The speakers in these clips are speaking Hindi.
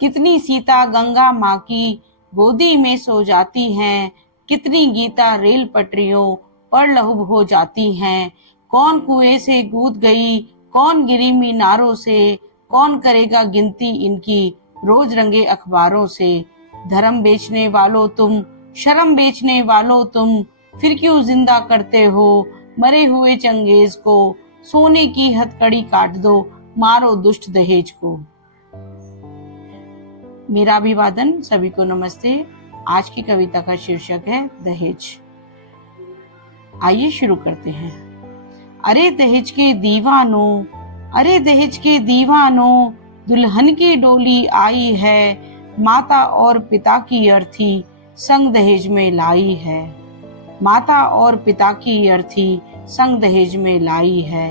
कितनी सीता गंगा माँ की गोदी में सो जाती हैं, कितनी गीता रेल पटरियों पर लहू हो जाती हैं। कौन कुएं से कूद गई, कौन गिरी मीनारों से, कौन करेगा गिनती इनकी रोज रंगे अखबारों से। धर्म बेचने वालों तुम, शर्म बेचने वालों तुम, फिर क्यों जिंदा करते हो मरे हुए चंगेज को। सोने की हथकड़ी काट दो, मारो दुष्ट दहेज को। मेरा अभिवादन, सभी को नमस्ते। आज की कविता का शीर्षक है दहेज। आइए शुरू करते हैं। अरे दहेज के दीवानों, अरे दहेज के दीवानों, दुल्हन की डोली आई है, माता और पिता की अर्थी संग दहेज में लाई है। माता और पिता की अर्थी संग दहेज में लाई है।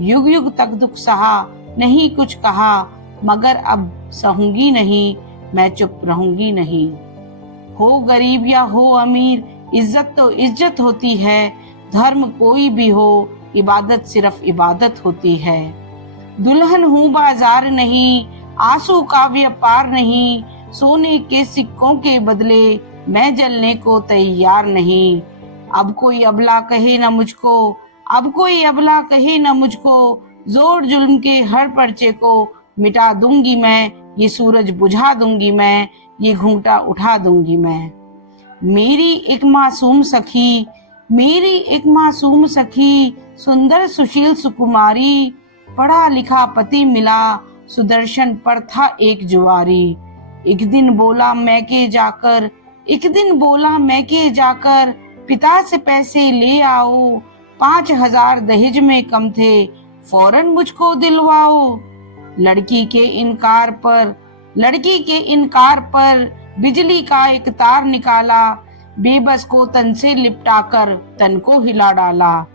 युग युग तक दुख सहा, नहीं कुछ कहा, मगर अब सहूंगी नहीं, मैं चुप रहूंगी नहीं। हो गरीब या हो अमीर, इज्जत तो इज्जत होती है। धर्म कोई भी हो, इबादत सिर्फ इबादत होती है। दुल्हन हूँ बाजार नहीं, आंसू का व्यापार नहीं, सोने के सिक्कों के बदले मैं जलने को तैयार नहीं। अब कोई अबला कहे न मुझको, अब कोई अबला कहे न मुझको, जोर जुल्म के हर पर्चे को मिटा दूंगी मैं, ये सूरज बुझा दूंगी मैं, ये घूंघटा उठा दूंगी मैं। मेरी एक मासूम सखी, मेरी एक मासूम सखी, सुंदर सुशील सुकुमारी, पढ़ा लिखा पति मिला, सुदर्शन पर था एक जुआरी। एक दिन बोला मैके जाकर, एक दिन बोला मैके जाकर, पिता से पैसे ले आओ, 5,000 दहेज में कम थे, फौरन मुझको दिलवाओ। लड़की के इनकार पर, लड़की के इनकार पर बिजली का एक तार निकाला, बेबस को तन से लिपटाकर तन को हिला डाला।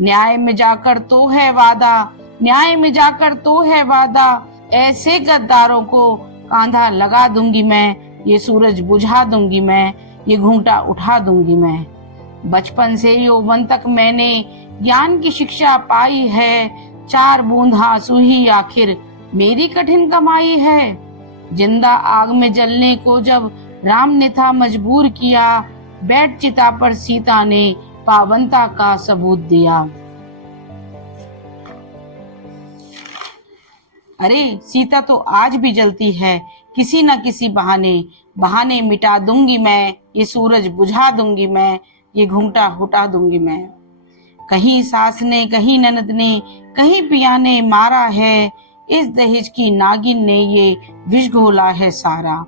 न्याय में जाकर तो है वादा, न्याय में जाकर तो है वादा, ऐसे गद्दारों को कांधा लगा दूंगी मैं, ये सूरज बुझा दूंगी मैं, ये घूंघटा उठा दूंगी मैं। बचपन से यौवन तक मैंने ज्ञान की शिक्षा पाई है, 4 बूंद आंसू ही आखिर मेरी कठिन कमाई है। जिंदा आग में जलने को जब राम ने था मजबूर किया, बैठ चिता पर सीता ने पावनता का सबूत दिया। अरे सीता तो आज भी जलती है, किसी न किसी बहाने, बहाने मिटा दूंगी मैं, ये सूरज बुझा दूंगी मैं, ये घूंघटा हटा दूंगी मैं। कहीं सास ने, कहीं ननद ने, कहीं पिया ने मारा है, इस दहेज की नागिन ने ये विष घोला है सारा।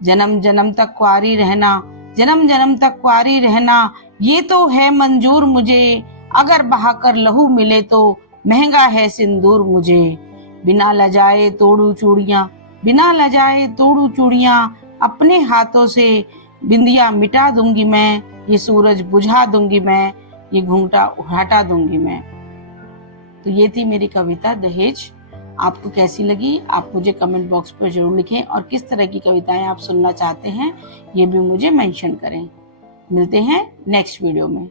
जन्म जन्म तक कुंवारी रहना, जन्म जन्म तक कुंवारी रहना, ये तो है मंजूर मुझे, अगर बहाकर लहू मिले तो महंगा है सिंदूर मुझे। बिना लजाए तोड़ू चूड़ियां, बिना लजाए तोड़ू चूड़ियां, अपने हाथों से बिंदिया मिटा दूंगी मैं, ये सूरज बुझा दूंगी मैं, ये घूंघटा हटा दूंगी मैं। तो ये थी मेरी कविता दहेज। आपको कैसी लगी आप मुझे कमेंट बॉक्स पर जरूर लिखें, और किस तरह की कविताएं आप सुनना चाहते हैं ये भी मुझे मेंशन करें। मिलते हैं नेक्स्ट वीडियो में।